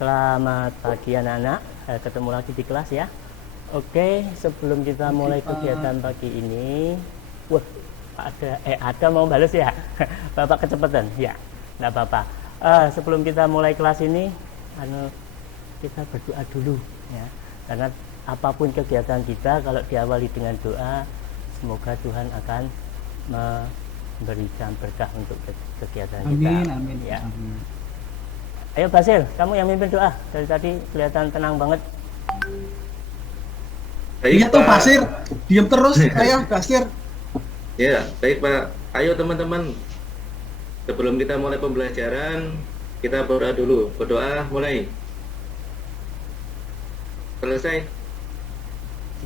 Selamat pagi anak-anak, ketemu lagi di kelas ya. Oke, sebelum kita mulai kegiatan pagi ini, wah ada mau balas ya, Bapak kecepatan ya, nggak apa-apa. Sebelum kita mulai kelas ini, kita berdoa dulu ya, karena apapun kegiatan kita kalau diawali dengan doa, semoga Tuhan akan memberikan berkah untuk kegiatan kita. Amin. Ya. Ayo Basir, kamu yang mimpin doa. Dari tadi kelihatan tenang banget. Iya tuh Basir, diam terus. Ayo Basir. Ya, baik Pak. Ayo teman-teman, sebelum kita mulai pembelajaran, kita berdoa dulu. Berdoa mulai. Selesai?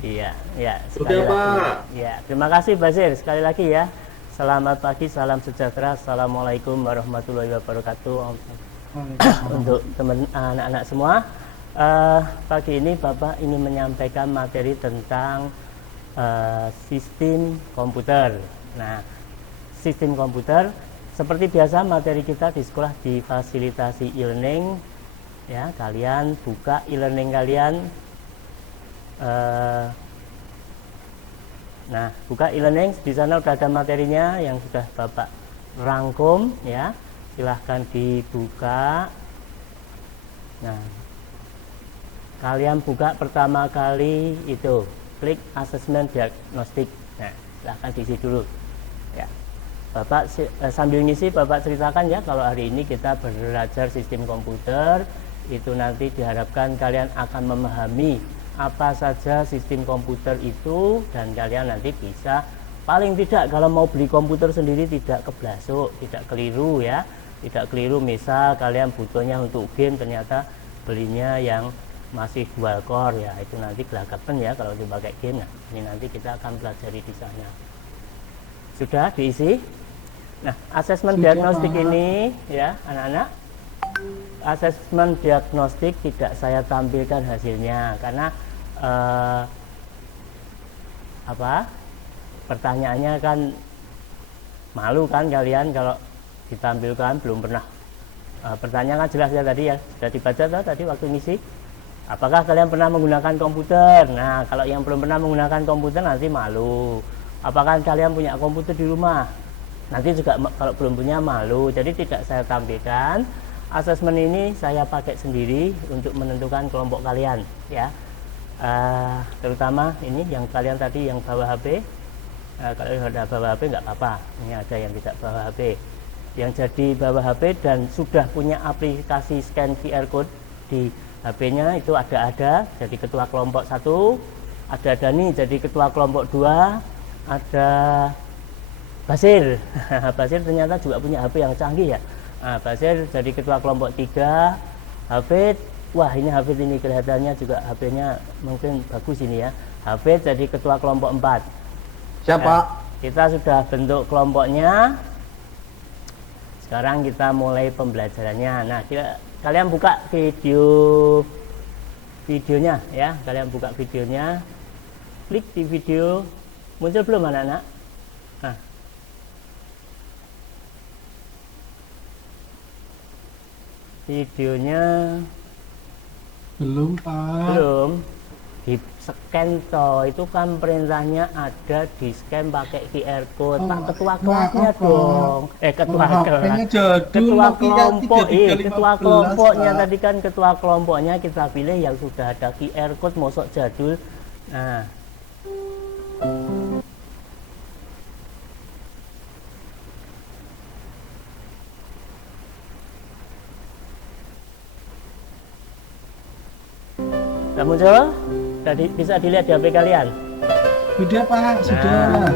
Iya. Sudah Pak. Ya, terima kasih Basir. Sekali lagi ya. Selamat pagi, salam sejahtera. Assalamualaikum warahmatullahi wabarakatuh. Untuk teman anak-anak semua, pagi ini Bapak ingin menyampaikan materi tentang sistem komputer. Nah, sistem komputer seperti biasa materi kita di sekolah difasilitasi e-learning ya. Kalian buka e-learning kalian. Nah, buka e-learning, di sana sudah ada materinya yang sudah Bapak rangkum ya. Silahkan dibuka. Nah, kalian buka pertama kali itu klik asesmen diagnostik. Nah, silahkan diisi dulu ya. Bapak sambil ngisi Bapak ceritakan ya, kalau hari ini kita belajar sistem komputer, itu nanti diharapkan kalian akan memahami apa saja sistem komputer itu, dan kalian nanti bisa paling tidak kalau mau beli komputer sendiri tidak keblasuk, tidak keliru ya. Tidak keliru, misal kalian butuhnya untuk game ternyata belinya yang masih dual core ya, itu nanti gelagapan ya kalau dipakai game. Nah, ini nanti kita akan pelajari di sana. Sudah diisi? Nah, asesmen diagnostik ini ya anak-anak, asesmen diagnostik tidak saya tampilkan hasilnya karena pertanyaannya kan malu kan kalian kalau ditampilkan, belum pernah pertanyaan kan jelas ya tadi ya, sudah dibaca tadi waktu ngisi. Apakah kalian pernah menggunakan komputer? Nah, kalau yang belum pernah menggunakan komputer nanti malu. Apakah kalian punya komputer di rumah? Nanti juga kalau belum punya malu. Jadi tidak saya tampilkan. Asesmen ini saya pakai sendiri untuk menentukan kelompok kalian ya. Terutama ini yang kalian tadi yang bawa HP. Kalau sudah bawa HP nggak apa-apa. Ini ada yang tidak bawa HP. Yang jadi bawa HP dan sudah punya aplikasi scan QR code di HP-nya itu ada jadi ketua kelompok 1, ada Dani jadi ketua kelompok 2, ada Basir. Basir ternyata juga punya HP yang canggih ya. Nah, Basir jadi ketua kelompok 3, HP, wah ini HP ini kelihatannya juga HP-nya mungkin bagus ini ya. HP jadi ketua kelompok 4. Siapa? Kita sudah bentuk kelompoknya. Sekarang kita mulai pembelajarannya. Nah, kalian buka videonya ya. Kalian buka videonya. Klik di video. Muncul belum anak-anak? Nah. Videonya Belum Pak. belum. Di scan toh, itu kan perintahnya ada di scan pakai QR code. Pak ketua kelasnya dong. Ketua kelas. Ketua kelompok, ketua kelompoknya tadi kan ketua kelompoknya kita pilih yang sudah ada QR code, mosok jadul. Nah. Sudah muncul? Tadi bisa dilihat di HP kalian. Sudah Pak, sudah.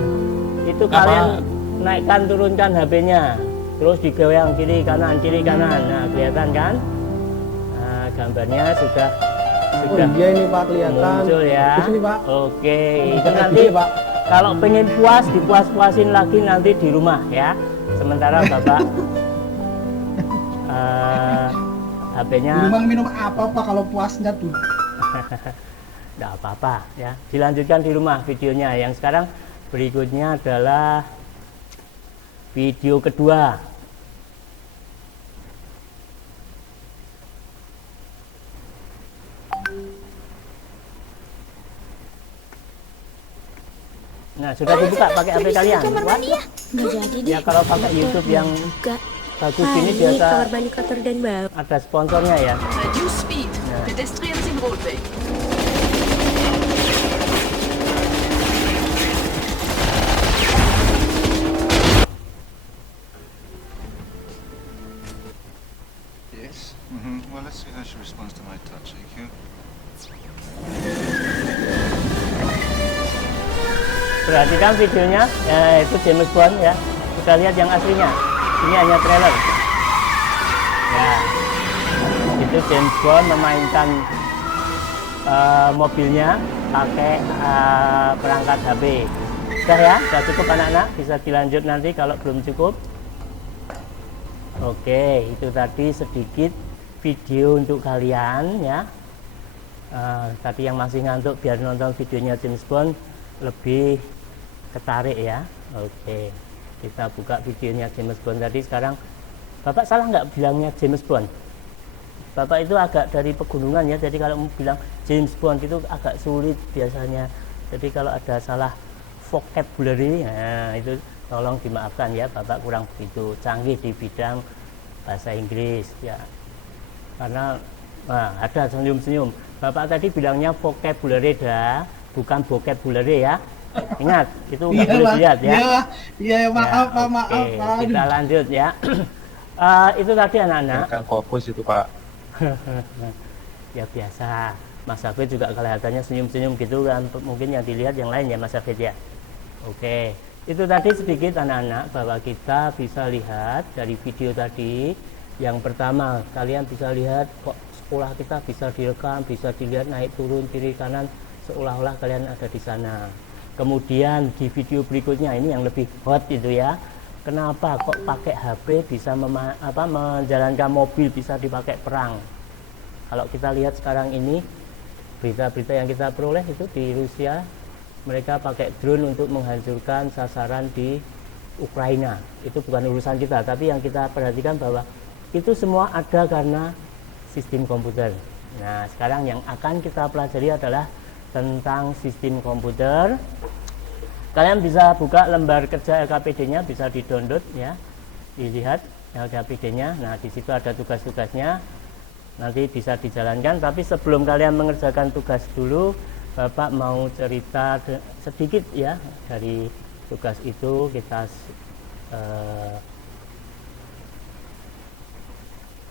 Itu kalian naikkan turunkan HP-nya, terus digoyang kiri kanan. Nah, kelihatan kan? Nah, gambarnya sudah iya ini Pak kelihatan. muncul ya. Di sini, Pak. Oke, itu nanti Pak. kalau pengen puas dipuas-puasin lagi nanti di rumah ya. Sementara Bapak HP-nya Di rumah minum apa Pak kalau puasnya tuh? Tidak apa-apa ya, dilanjutkan di rumah videonya. Yang sekarang berikutnya adalah video kedua. Nah, sudah dibuka pakai HP kalian. Kamar mandi ya? Nggak jadi deh. Ya kalau pakai YouTube yang Enggak. bagus ini biasa kamar mandi kotor dan bau. ada sponsornya ya. Reduce speed. Ja. Pedestrians in roadway. Yes. Well, let's see how she responds to my touch, EQ. Perhatikan videonya, ya, itu James Bond ya. Kita lihat yang aslinya. Ini hanya trailer. Ya, itu James Bond memainkan mobilnya pakai perangkat HP. Sudah ya, sudah cukup anak-anak. Bisa dilanjut nanti kalau belum cukup. Oke, itu tadi sedikit video untuk kalian ya. Tadi yang masih ngantuk biar nonton videonya James Bond lebih ketarik ya. Oke, kita buka videonya James Bond tadi. Sekarang Bapak salah nggak bilangnya James Bond? Bapak itu agak dari pegunungan ya, jadi kalau bilang James Bond itu agak sulit biasanya. Jadi kalau ada salah vocabulary, nah itu tolong dimaafkan ya, Bapak kurang begitu canggih di bidang bahasa Inggris ya. Karena ada senyum-senyum. Bapak tadi bilangnya vocabulary dah, bukan vocabulary ya. Ingat, itu nggak boleh dilihat ya. Iya, maaf, Ya, Pak, maaf, oke, Pak. kita lanjut ya. Itu tadi anak-anak. Kan fokus itu Pak. Ya biasa, Mas Hafid juga kelihatannya senyum-senyum gitu kan. Mungkin yang dilihat yang lain ya Mas Hafid ya. Oke, itu tadi sedikit anak-anak bahwa kita bisa lihat dari video tadi. Yang pertama, kalian bisa lihat kok sekolah kita bisa direkam, bisa dilihat naik turun kiri kanan seolah-olah kalian ada di sana. Kemudian di video berikutnya ini yang lebih hot itu ya. Kenapa kok pakai HP bisa menjalankan mobil bisa dipakai perang? Kalau kita lihat sekarang ini berita-berita yang kita peroleh itu di Rusia mereka pakai drone untuk menghancurkan sasaran di Ukraina. Itu bukan urusan kita, tapi yang kita perhatikan bahwa itu semua ada karena sistem komputer. Nah, sekarang yang akan kita pelajari adalah tentang sistem komputer. Kalian bisa buka lembar kerja LKPD-nya, bisa di-download ya. Dilihat LKPD-nya. Nah, di situ ada tugas-tugasnya. Nanti bisa dijalankan, tapi sebelum kalian mengerjakan tugas dulu, Bapak mau cerita sedikit ya dari tugas itu.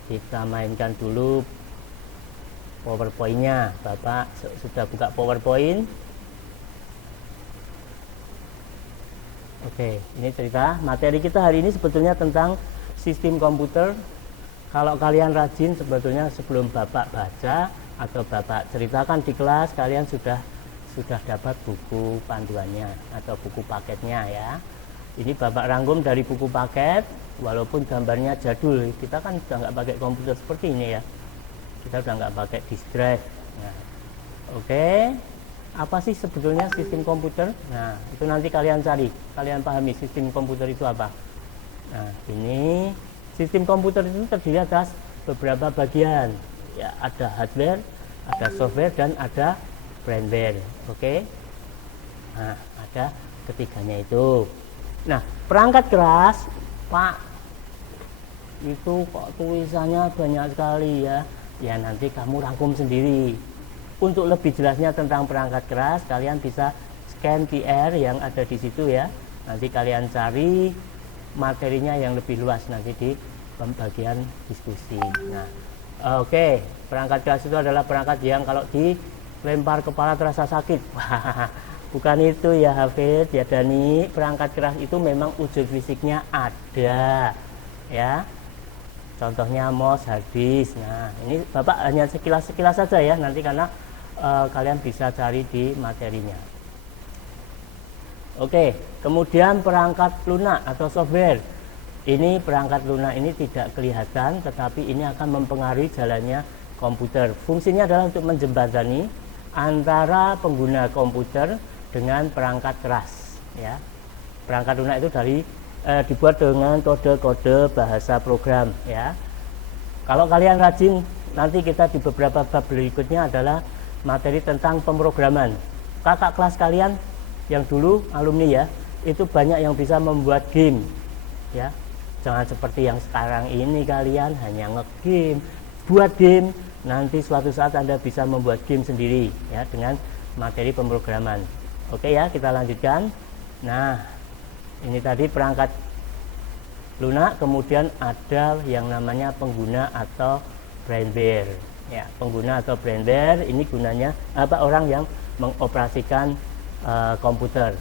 Kita mainkan dulu PowerPoint-nya. Bapak sudah buka PowerPoint. Oke, ini cerita materi kita hari ini sebetulnya tentang sistem komputer. Kalau kalian rajin sebetulnya sebelum Bapak baca atau Bapak ceritakan di kelas, kalian sudah dapat buku panduannya atau buku paketnya ya. Ini Bapak rangkum dari buku paket, walaupun gambarnya jadul. Kita kan sudah nggak pakai komputer seperti ini ya. Kita sudah nggak pakai disk drive. Nah, oke. Apa sih sebetulnya sistem komputer? Nah, itu nanti kalian cari, kalian pahami sistem komputer itu apa. Nah, ini sistem komputer itu terdiri atas beberapa bagian. Ya, ada hardware, ada software, dan ada firmware. Oke. Nah, ada ketiganya itu. Nah, perangkat keras, Pak, itu kok tulisannya banyak sekali ya. Ya, nanti kamu rangkum sendiri. Untuk lebih jelasnya tentang perangkat keras, kalian bisa scan QR yang ada di situ ya. Nanti kalian cari materinya yang lebih luas nanti di bagian diskusi. Nah, oke, perangkat keras itu adalah perangkat yang kalau dilempar kepala terasa sakit. Wah, bukan itu ya Hafid, ya Dani. Perangkat keras itu memang wujud fisiknya ada, ya. Contohnya mouse, hard disk. Nah, ini Bapak hanya sekilas saja ya, nanti karena kalian bisa cari di materinya. Oke, kemudian perangkat lunak atau software. Ini perangkat lunak ini tidak kelihatan, tetapi ini akan mempengaruhi jalannya komputer. Fungsinya adalah untuk menjembatani antara pengguna komputer dengan perangkat keras. Ya, perangkat lunak itu dibuat dengan kode-kode bahasa program. Ya, kalau kalian rajin, nanti kita di beberapa bab berikutnya adalah materi tentang pemrograman. Kakak kelas kalian yang dulu alumni ya, itu banyak yang bisa membuat game ya. Jangan seperti yang sekarang ini kalian hanya nge-game, buat game, nanti suatu saat Anda bisa membuat game sendiri ya dengan materi pemrograman. Oke ya, kita lanjutkan. Nah, ini tadi perangkat lunak, kemudian ada yang namanya pengguna atau brainware ya. Pengguna atau brainware ini gunanya apa, orang yang mengoperasikan komputer.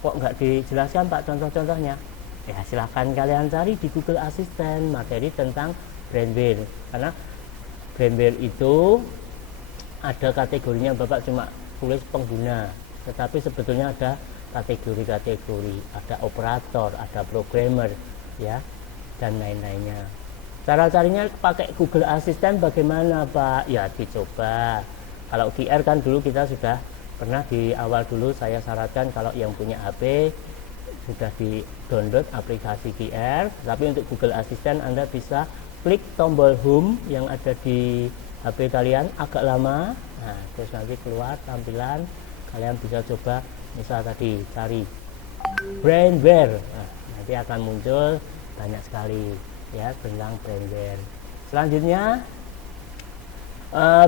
Kok nggak dijelaskan Pak contoh-contohnya? Ya silahkan kalian cari di Google Assistant materi tentang brainware, karena brainware itu ada kategorinya, Bapak cuma tulis pengguna, tetapi sebetulnya ada kategori-kategori, ada operator, ada programmer ya, dan lain-lainnya. Cara carinya pakai Google Assistant bagaimana Pak? Ya dicoba. Kalau QR kan dulu kita sudah pernah di awal dulu saya syaratkan kalau yang punya HP sudah di download aplikasi QR, tapi untuk Google Assistant Anda bisa klik tombol home yang ada di HP kalian agak lama, nah terus nanti keluar tampilan, kalian bisa coba misal tadi cari brainware, nah, nanti akan muncul banyak sekali ya tentang brainware. Selanjutnya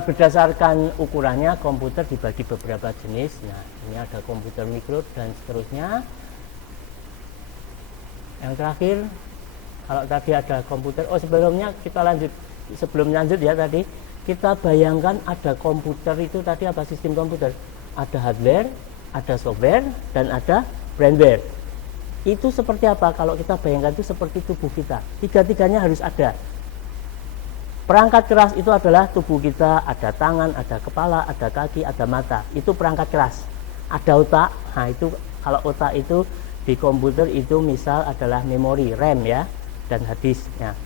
berdasarkan ukurannya komputer dibagi beberapa jenis. Nah ini ada komputer mikro dan seterusnya. Yang terakhir, kalau tadi ada komputer, sebelumnya kita lanjut, sebelum lanjut ya tadi, kita bayangkan ada komputer itu tadi apa, sistem komputer, ada hardware, ada software, dan ada brainware. Itu seperti apa? Kalau kita bayangkan itu seperti tubuh kita, tiga-tiganya harus ada. Perangkat keras itu adalah tubuh kita, ada tangan, ada kepala, ada kaki, ada mata, itu perangkat keras. Ada otak, nah itu kalau otak itu di komputer itu misal adalah memori RAM ya, dan hard disk ya.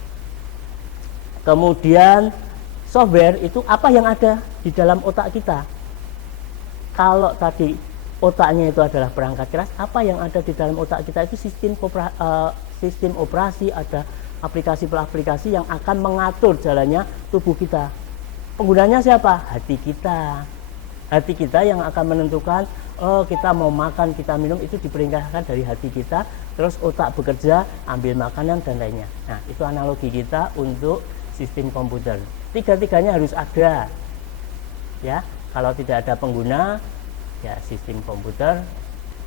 Kemudian software itu apa yang ada di dalam otak kita. Kalau tadi otaknya itu adalah perangkat keras, apa yang ada di dalam otak kita itu sistem operasi, ada aplikasi-aplikasi yang akan mengatur jalannya tubuh kita. Penggunanya siapa? Hati kita. Hati kita yang akan menentukan, oh kita mau makan, kita minum, itu diperintahkan dari hati kita, terus otak bekerja, ambil makanan dan lainnya. Nah itu analogi kita untuk sistem komputer. Tiga-tiganya harus ada ya. Kalau tidak ada pengguna ya sistem komputer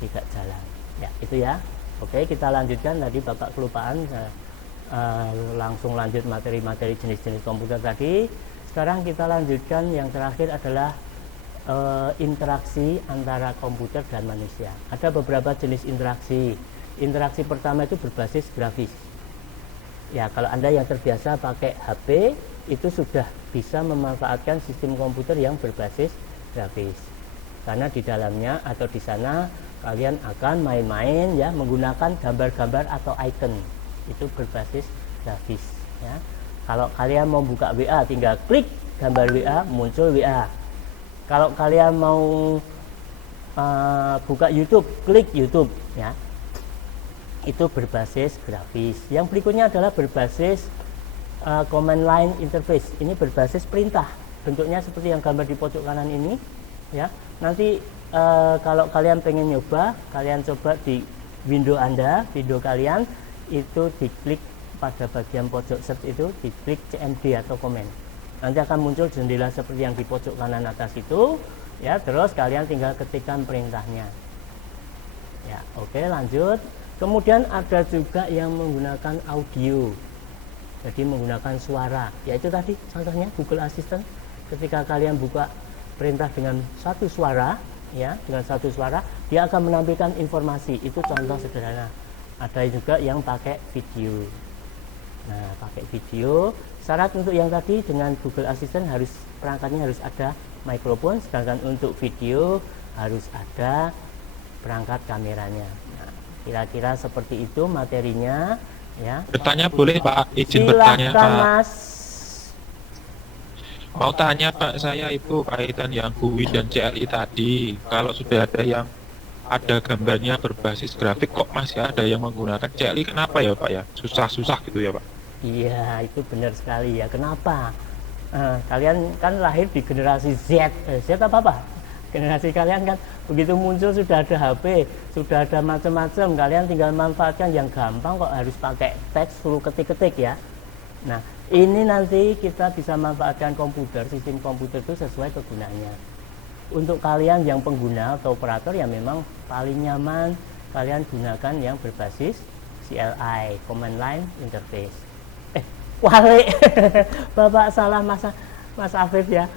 tidak jalan ya, itu ya. Oke, kita lanjutkan. Tadi Bapak kelupaan, langsung lanjut materi-materi jenis-jenis komputer tadi. Sekarang kita lanjutkan, yang terakhir adalah interaksi antara komputer dan manusia. Ada beberapa jenis interaksi. Interaksi pertama itu berbasis grafis. Ya, kalau Anda yang terbiasa pakai HP itu sudah bisa memanfaatkan sistem komputer yang berbasis grafis. Karena di dalamnya atau di sana kalian akan main-main ya menggunakan gambar-gambar atau icon. Itu berbasis grafis ya. Kalau kalian mau buka WA tinggal klik gambar WA, muncul WA. Kalau kalian mau buka YouTube, klik YouTube ya. Itu berbasis grafis. Yang berikutnya adalah berbasis command line interface. Ini berbasis perintah. Bentuknya seperti yang gambar di pojok kanan ini ya. Nanti kalau kalian pengen nyoba, kalian coba di window Anda, window kalian itu diklik pada bagian pojok search itu, diklik CMD atau command. Nanti akan muncul jendela seperti yang di pojok kanan atas itu ya, terus kalian tinggal ketikkan perintahnya ya. Oke, lanjut. Kemudian ada juga yang menggunakan audio, jadi menggunakan suara, yaitu tadi contohnya Google Assistant. Ketika kalian buka perintah dengan satu suara ya, dengan satu suara dia akan menampilkan informasi. Itu contoh sederhana. Ada juga yang pakai video. Nah, pakai video, syarat untuk yang tadi dengan Google Assistant harus perangkatnya harus ada mikrofon, sedangkan untuk video harus ada perangkat kameranya. Nah, kira-kira seperti itu materinya ya. Bertanya boleh Pak, izin Silakan, bertanya Pak. Mas. Mau tanya Pak, saya itu kaitan yang GUI dan CLI tadi. Kalau sudah ada yang ada gambarnya berbasis grafik, kok masih ada yang menggunakan CLI, kenapa ya Pak ya? Susah-susah gitu ya Pak? Iya, itu benar sekali ya. Kenapa? Kalian kan lahir di generasi Z. Z apa? Generasi kalian kan begitu muncul sudah ada HP, sudah ada macam-macam, kalian tinggal manfaatkan yang gampang kok harus pakai teks suruh ketik-ketik ya. Nah, ini nanti kita bisa manfaatkan komputer, sistem komputer itu sesuai kegunaannya. Untuk kalian yang pengguna atau operator yang memang paling nyaman, kalian gunakan yang berbasis CLI, Command Line Interface. Wale, Bapak salah Mas Afif ya.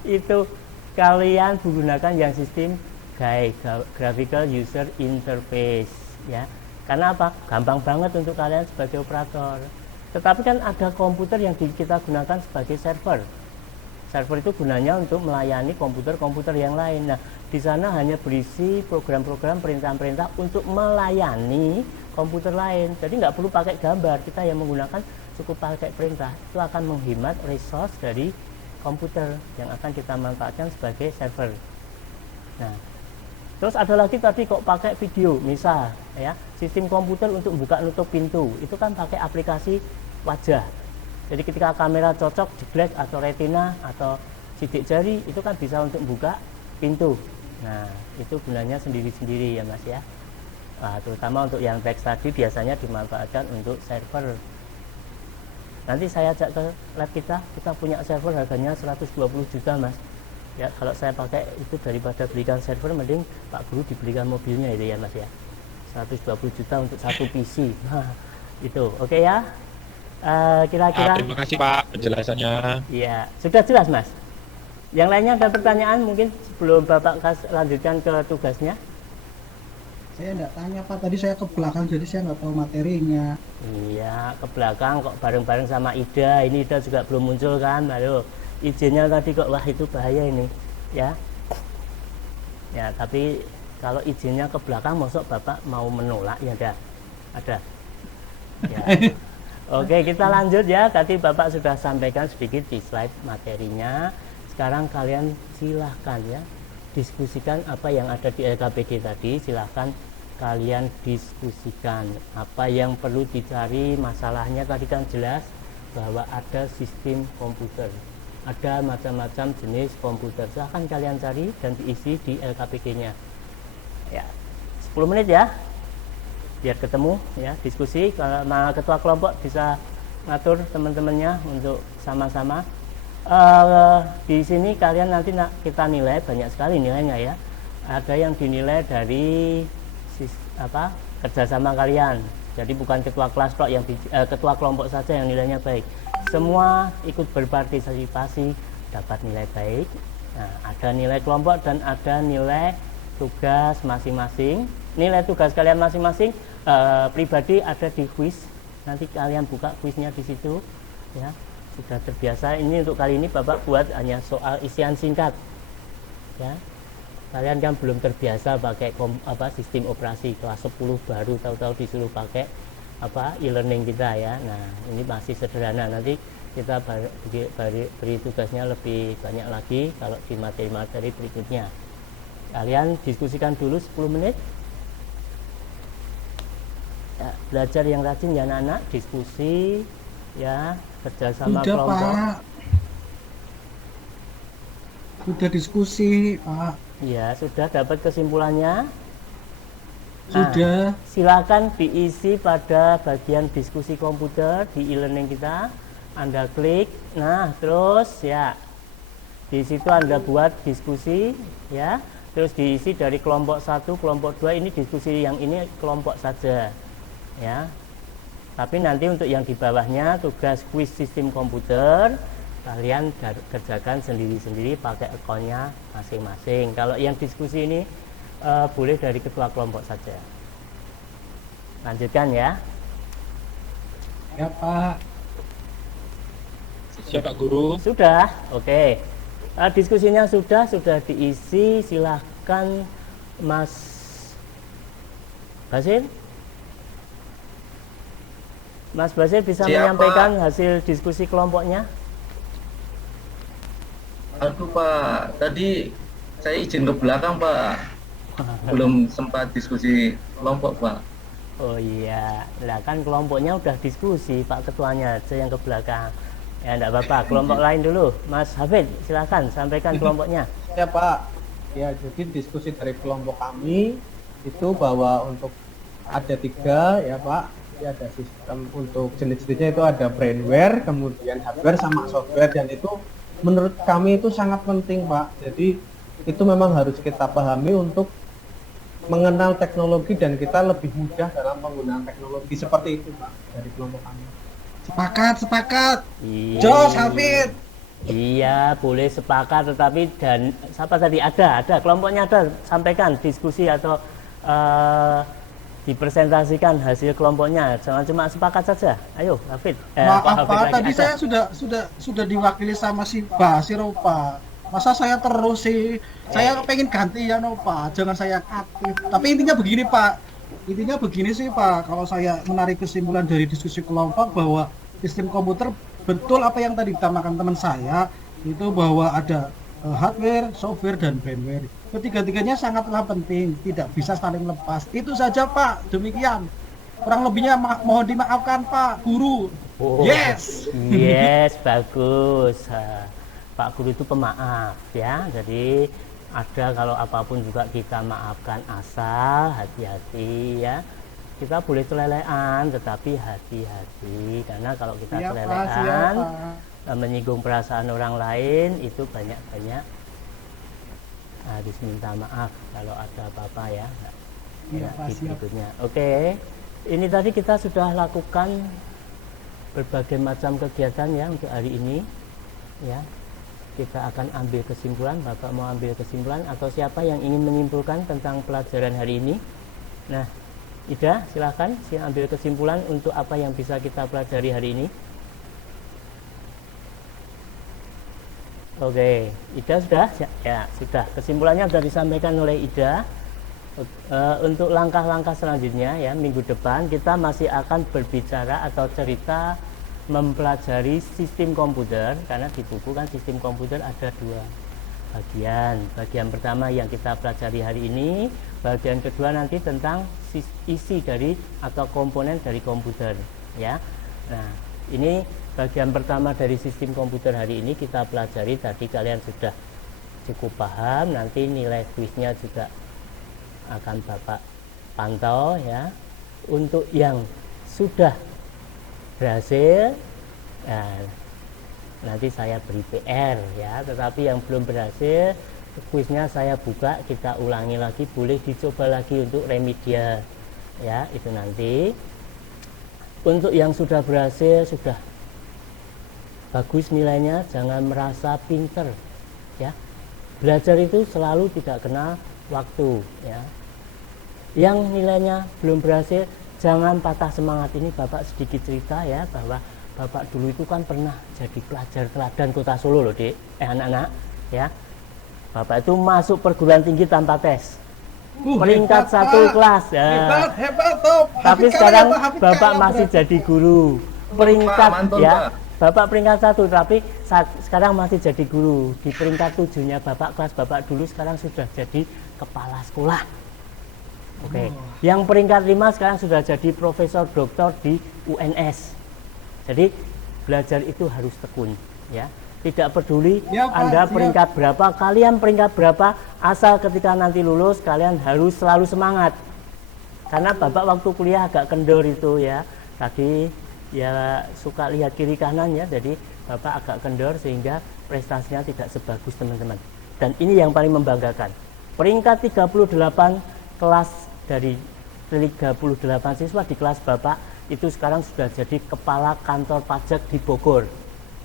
Itu kalian menggunakan yang sistem GUI, Graphical User Interface ya. Karena apa? Gampang banget untuk kalian sebagai operator. Tetapi kan ada komputer yang kita gunakan sebagai server. Server itu gunanya untuk melayani komputer-komputer yang lain. Nah, di sana hanya berisi program-program, perintah-perintah untuk melayani komputer lain. Jadi nggak perlu pakai gambar, kita yang menggunakan cukup pakai perintah. Itu akan menghemat resource dari komputer yang akan kita manfaatkan sebagai server. Nah, terus ada lagi tadi kok pakai video, misal ya, sistem komputer untuk buka nutup pintu, itu kan pakai aplikasi wajah. Jadi ketika kamera cocok, jeglek atau retina atau sidik jari, itu kan bisa untuk buka pintu. Nah, itu gunanya sendiri-sendiri ya Mas ya. Nah, terutama untuk yang teks tadi biasanya dimanfaatkan untuk server. Nanti saya ajak ke lab kita punya server harganya 120 juta Mas. Ya, kalau saya pakai itu daripada belikan server, mending Pak Guru dibelikan mobilnya itu ya Mas ya. 120 juta untuk satu PC. Nah, itu oke ya. Kira-kira terima kasih Pak penjelasannya. Iya, sudah jelas Mas. Yang lainnya ada pertanyaan mungkin sebelum Bapak lanjutkan ke tugasnya? Saya enggak tanya Pak, tadi saya ke belakang jadi saya nggak tahu materinya. Iya, ke belakang kok bareng-bareng sama Ida. Ini Ida juga belum muncul kan, baru izinnya tadi kok, wah itu bahaya ini, ya. Ya, tapi kalau izinnya ke belakang, maksud Bapak mau menolak ya ada. Ya. Oke, kita lanjut ya. Tadi Bapak sudah sampaikan sedikit di slide materinya. Sekarang kalian silahkan ya diskusikan apa yang ada di LKPD tadi. Silahkan kalian diskusikan apa yang perlu dicari. Masalahnya tadi kan jelas bahwa ada sistem komputer, ada macam-macam jenis komputer. Silahkan kalian cari dan diisi di LKPD-nya ya. 10 menit ya biar ketemu ya, diskusi. Kalau ketua kelompok bisa ngatur teman-temannya untuk sama-sama. Di sini kalian nanti kita nilai banyak sekali nilainya ya. Ada yang dinilai dari kerjasama kalian. Jadi bukan ketua kelas kok yang ketua kelompok saja yang nilainya baik. Semua ikut berpartisipasi dapat nilai baik. Nah, ada nilai kelompok dan ada nilai tugas masing-masing. Nilai tugas kalian masing-masing pribadi ada di quiz. Nanti kalian buka quiznya di situ ya. Sudah terbiasa. Ini untuk kali ini Bapak buat hanya soal isian singkat ya. Kalian kan belum terbiasa pakai sistem operasi kelas 10 baru tahu-tahu disuruh pakai e-learning kita ya. Nah, ini masih sederhana. Nanti kita beri tugasnya lebih banyak lagi kalau di materi-materi berikutnya. Kalian diskusikan dulu 10 menit. Ya, belajar yang rajin ya anak-anak, diskusi ya, kerjasama Sudah kelompok. Pak, sudah diskusi Pak. Ya, sudah dapat kesimpulannya. Sudah. Silakan diisi pada bagian diskusi komputer di e-learning kita. Anda klik, nah terus ya di situ Anda buat diskusi ya. Terus diisi dari kelompok 1, kelompok 2, ini diskusi yang ini kelompok saja ya. Tapi nanti untuk yang di bawahnya tugas quiz sistem komputer kalian kerjakan sendiri-sendiri pakai akunnya masing-masing. Kalau yang diskusi ini boleh dari ketua kelompok saja. Lanjutkan ya. Ya Pak. Siapa Guru? Sudah, oke. Diskusinya sudah diisi. Silahkan Mas Basir. Mas Basir bisa Siapa? menyampaikan hasil diskusi kelompoknya? Aduh Pak, tadi saya izin ke belakang Pak, belum sempat diskusi kelompok Pak. Oh iya, lah kan kelompoknya udah diskusi, Pak Ketuanya aja yang ke belakang. Ya enggak apa-apa, kelompok lain dulu. Mas Hafid, silakan sampaikan kelompoknya. Ya Pak, Ya, jadi diskusi dari kelompok kami itu bahwa untuk ada 3 ya Pak, jadi ada sistem untuk jenis-jenisnya itu ada brainware, kemudian hardware sama software, dan itu menurut kami itu sangat penting Pak. Jadi itu memang harus kita pahami untuk mengenal teknologi dan kita lebih mudah dalam penggunaan teknologi, seperti itu Pak dari kelompok kami. Sepakat. Iya. Jos, Hafid. Iya, boleh sepakat, tetapi dan siapa tadi ada kelompoknya, ada sampaikan diskusi atau dipresentasikan hasil kelompoknya, jangan cuma sepakat saja. Ayo, Hafid. Maaf Hafid Pak, lagi tadi ada. saya sudah diwakili sama si Basir Pak. Masa saya terus sih? Saya pengen gantian Pak, jangan saya aktif. Tapi intinya begini Pak, intinya begini sih Pak, kalau saya menarik kesimpulan dari diskusi kelompok bahwa sistem komputer betul apa yang tadi ditamakan teman saya itu bahwa ada hardware, software, dan brainware. Ketiga-tiganya sangatlah penting, tidak bisa saling lepas. Itu saja Pak, demikian. Kurang lebihnya mohon dimaafkan Pak Guru. Oh, Yes. Yes, bagus. Pak Guru itu pemaaf ya. Jadi ada kalau apapun juga kita maafkan, asal hati-hati ya. Kita boleh celelean tetapi hati-hati, karena kalau kita Siap, Pak, celelean siap, menyinggung perasaan orang lain itu banyak-banyak harus minta maaf kalau ada apa-apa ya. Iya, Pak, Di siap. berikutnya. Oke. Ini tadi kita sudah lakukan berbagai macam kegiatan ya untuk hari ini ya. Kita akan ambil kesimpulan. Bapak mau ambil kesimpulan atau siapa yang ingin menyimpulkan tentang pelajaran hari ini? Nah, Ida, silahkan ambil kesimpulan untuk apa yang bisa kita pelajari hari ini. Oke, Ida sudah? Ya, sudah. Kesimpulannya sudah disampaikan oleh Ida. Untuk langkah-langkah selanjutnya ya, minggu depan kita masih akan berbicara atau cerita mempelajari sistem komputer, karena di buku kan sistem komputer ada 2 bagian. Bagian pertama yang kita pelajari hari ini, bagian kedua nanti tentang isi dari atau komponen dari komputer ya. Nah, ini bagian pertama dari sistem komputer hari ini kita pelajari. Tadi kalian sudah cukup paham, nanti nilai kuisnya juga akan Bapak pantau ya. Untuk yang sudah berhasil, nah, nanti saya beri PR ya. Tetapi yang belum berhasil, kuisnya saya buka, kita ulangi lagi, boleh dicoba lagi untuk remedial ya, itu nanti. Untuk yang sudah berhasil, sudah bagus nilainya, jangan merasa pinter ya. Belajar itu selalu tidak kenal waktu ya. Yang nilainya belum berhasil, jangan patah semangat. Ini Bapak sedikit cerita ya, bahwa Bapak dulu itu kan pernah jadi pelajar teladan Kota Solo loh, Dek. Anak-anak ya. Bapak itu masuk perguruan tinggi tanpa tes. Peringkat Hebat, 1 Pak. kelas ya. Hebat top. Tapi Hafid sekarang kaya, Pak. Hafid Bapak kaya, masih berarti. jadi guru. Peringkat mantul, ya. Pak. Bapak peringkat 1, tapi sekarang masih jadi guru. Di peringkat 7-nya Bapak, kelas Bapak dulu sekarang sudah jadi kepala sekolah. Oke. Yang peringkat 5 sekarang sudah jadi profesor doktor di UNS. Jadi belajar itu harus tekun ya. Tidak peduli Ya, Pak, Anda siap. peringkat berapa, kalian peringkat berapa, asal ketika nanti lulus kalian harus selalu semangat. Karena Bapak waktu kuliah agak kendor itu ya. Tadi ya suka lihat kiri kanan ya, jadi Bapak agak kendor sehingga prestasinya tidak sebagus teman-teman. Dan ini yang paling membanggakan. Peringkat 38 kelas dari 38 siswa di kelas Bapak itu sekarang sudah jadi kepala kantor pajak di Bogor.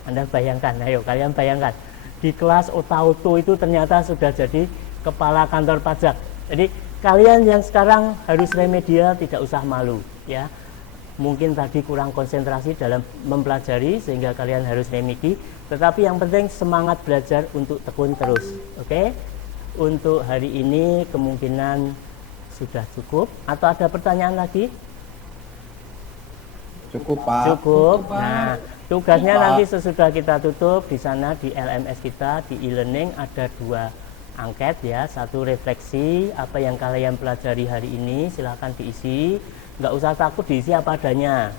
Anda bayangkan, ayo kalian bayangkan. Di kelas Oto itu ternyata sudah jadi kepala kantor pajak. Jadi kalian yang sekarang harus remedial tidak usah malu ya. Mungkin tadi kurang konsentrasi dalam mempelajari sehingga kalian harus remedi, tetapi yang penting semangat belajar untuk tekun terus. Oke? Untuk hari ini kemungkinan sudah cukup atau ada pertanyaan lagi? Cukup Pak. Cukup. Nah, tugasnya Pak. nanti sesudah kita tutup di sana di LMS kita di e-learning ada 2 angket ya. 1 refleksi apa yang kalian pelajari hari ini, silahkan diisi. Nggak usah takut, diisi apa adanya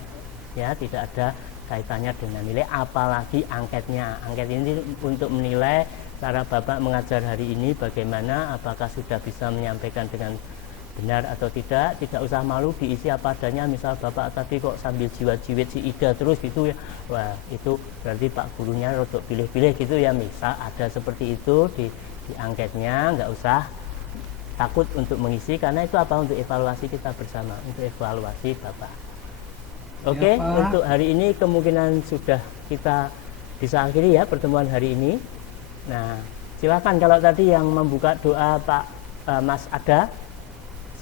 ya, tidak ada kaitannya dengan nilai, apalagi angketnya. Angket ini untuk menilai cara Bapak mengajar hari ini bagaimana, apakah sudah bisa menyampaikan dengan benar atau tidak. Tidak usah malu, diisi apa adanya. Misal Bapak tadi kok sambil jiwat-jiwit si Ida terus gitu ya, wah itu berarti Pak gurunya rodok pilih-pilih gitu ya. Misal ada seperti itu di angketnya, nggak usah takut untuk mengisi, karena itu apa, untuk evaluasi kita bersama, untuk evaluasi Bapak. Oke, Pak. untuk hari ini kemungkinan sudah kita bisa akhiri ya pertemuan hari ini. Nah, silakan kalau tadi yang membuka doa Pak Mas ada.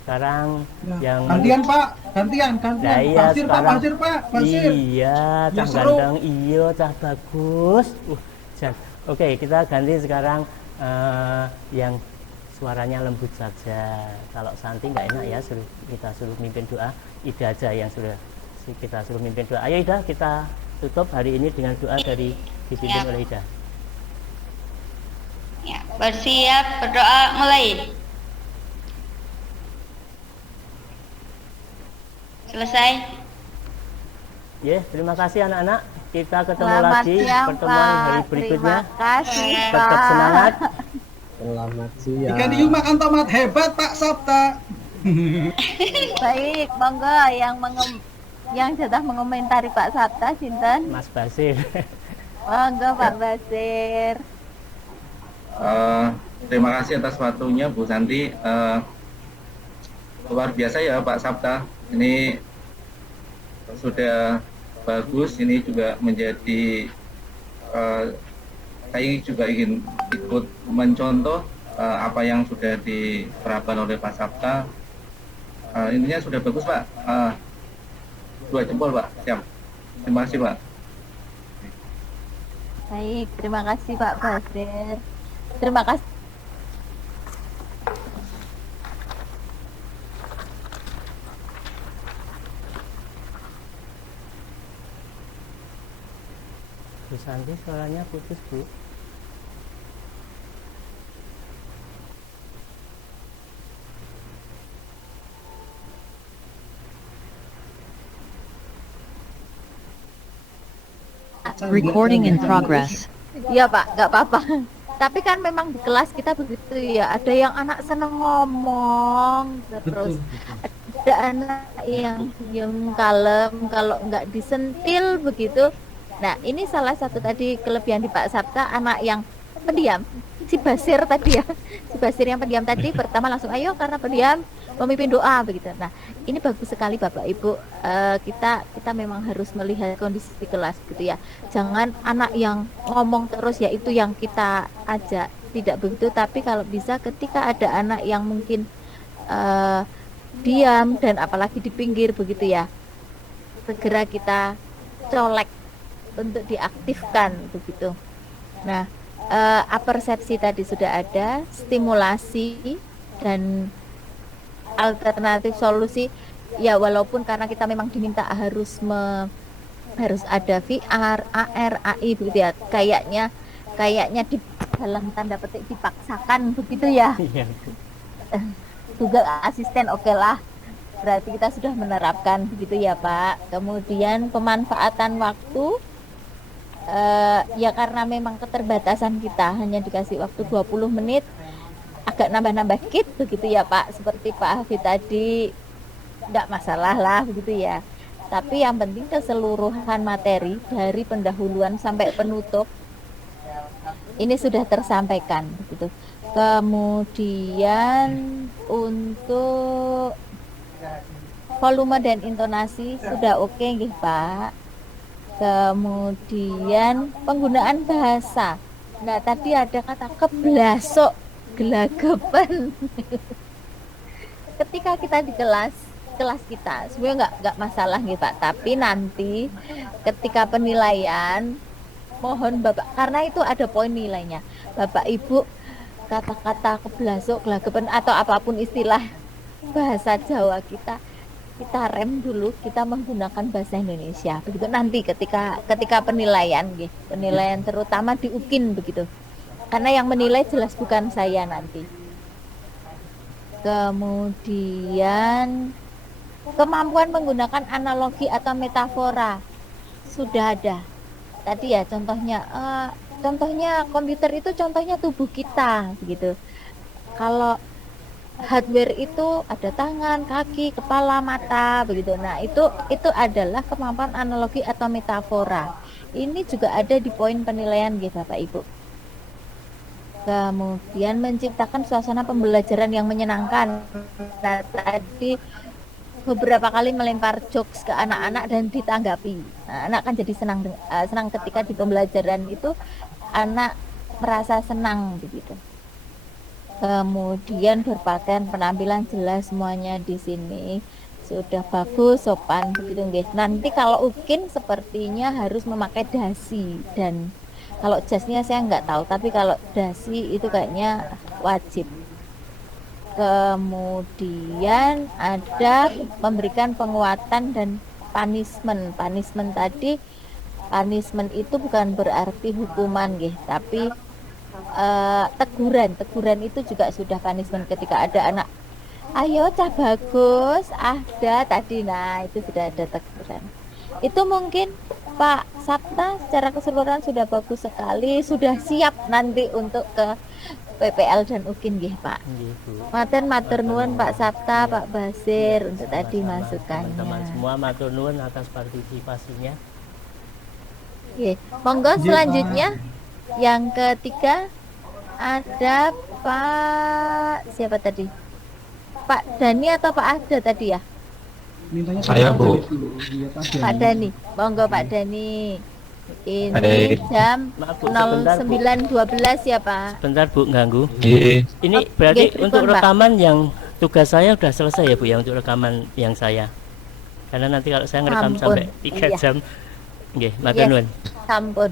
Sekarang yang gantian Pak, gantian. Nah, iya, Basir Pak, sekarang- Basir Pak, Basir. Iya, cah seru. ganteng, iya, cah bagus. Oke, kita ganti sekarang yang suaranya lembut saja. Kalau Santi nggak enak ya, kita suruh mimpin doa. Ida aja yang sudah kita suruh mimpin doa. Ayo Ida, kita tutup hari ini dengan doa dari dipimpin oleh Ida. Ya, bersiap, berdoa, mulai. Selesai. Ya, terima kasih anak-anak. Kita ketemu Selamat lagi siang, pertemuan Pak. hari berikutnya. Terima kasih, Tetap Pak. semangat. Selamat siang. Ikan hiu makan tomat hebat Pak Sabta. Baik, monggo yang jatah mengomentari Pak Sabta sinten? Mas Basir. Monggo Pak Basir. Terima kasih atas waktunya Bu Santi. Luar biasa ya Pak Sabta. Ini sudah bagus. Ini juga menjadi saya juga ingin ikut mencontoh apa yang sudah diterapkan oleh Pak Sabta. Intinya sudah bagus Pak. 2 jempol Pak. Siap. Terima kasih Pak. Baik, terima kasih Pak Basir. Terima kasih. Bu Santi suaranya putus Bu. Recording in progress. Iya Pak, nggak apa-apa. Tapi kan memang di kelas kita begitu ya. Ada yang anak seneng ngomong, terus ada anak yang diam kalem, kalau nggak disentil begitu. Nah, ini salah satu tadi kelebihan di Pak Sabta, anak yang pendiam. Si Basir tadi ya, si Basir yang pendiam tadi pertama langsung ayo karena pendiam memimpin doa begitu. Nah, ini bagus sekali Bapak Ibu. Kita memang harus melihat kondisi di kelas gitu ya. Jangan anak yang ngomong terus ya itu yang kita ajak, tidak begitu. Tapi kalau bisa ketika ada anak yang mungkin diam dan apalagi di pinggir begitu ya, segera kita colek untuk diaktifkan begitu. Nah, apersepsi tadi sudah ada, stimulasi dan alternatif solusi ya, walaupun karena kita memang diminta harus ada VR, AR, AI begitu ya. Kayaknya di dalam tanda petik dipaksakan begitu ya. Iya. Google Assistant oke lah. Berarti kita sudah menerapkan begitu ya Pak. Kemudian pemanfaatan waktu ya karena memang keterbatasan kita hanya dikasih waktu 20 menit, agak nambah-nambah dikit begitu ya Pak, seperti Pak Hafid tadi, tidak masalah lah begitu ya. Tapi yang penting keseluruhan materi dari pendahuluan sampai penutup ini sudah tersampaikan begitu. Kemudian untuk volume dan intonasi sudah oke nggih Pak. Kemudian penggunaan bahasa. Nah, tadi ada kata keblasok, gelagapan. Ketika kita di kelas kita sebenarnya nggak masalah nih Pak, tapi nanti ketika penilaian mohon Bapak, karena itu ada poin nilainya, Bapak Ibu kata-kata keblasok, gelagapan atau apapun istilah bahasa Jawa kita rem dulu, kita menggunakan bahasa Indonesia begitu. Nanti ketika penilaian terutama di UKIN begitu, karena yang menilai jelas bukan saya nanti. Kemudian kemampuan menggunakan analogi atau metafora sudah ada. Tadi ya contohnya komputer itu contohnya tubuh kita begitu. Kalau hardware itu ada tangan, kaki, kepala, mata begitu. Nah, itu adalah kemampuan analogi atau metafora. Ini juga ada di poin penilaian gitu Bapak Ibu. Kemudian menciptakan suasana pembelajaran yang menyenangkan. Nah, tadi beberapa kali melempar jokes ke anak-anak dan ditanggapi. Nah, anak kan jadi senang ketika di pembelajaran itu anak merasa senang begitu. Kemudian berpakaian, penampilan jelas semuanya di sini sudah bagus, sopan begitu nggih. Nanti kalau UKIN sepertinya harus memakai dasi, dan kalau jasnya saya nggak tahu, tapi kalau dasi itu kayaknya wajib. Kemudian ada memberikan penguatan dan punishment. Punishment itu bukan berarti hukuman nggih, tapi teguran itu juga sudah punishment. Ketika ada anak ayo cah bagus ada tadi, nah itu sudah ada teguran. Itu mungkin Pak Sabta secara keseluruhan sudah bagus sekali, sudah siap nanti untuk ke PPL dan UKIN nggih Pak. Matur nuwun Pak Sabta, Pak Basir untuk tadi masukannya. Teman-teman semua matur nuwun atas partisipasinya. Oke, monggo selanjutnya yang ketiga ada Pak siapa tadi? Pak Dani atau Pak Ada tadi ya? Mintanya Saya, Bu. Pak Dani, monggo Pak Dani. Ini Hai. jam Maaf, Bu, sebentar, Bu. 09.12 ya Pak. Bentar Bu, ganggu. Iya. Ini Oh, berarti nggih, untuk pripun, Pak? rekaman yang tugas saya sudah selesai ya Bu ya, untuk rekaman yang saya. Karena nanti kalau saya ngerekam Ampun, sampai 3 iya. jam. Nggih, matur Yes. nuwun. Sampun.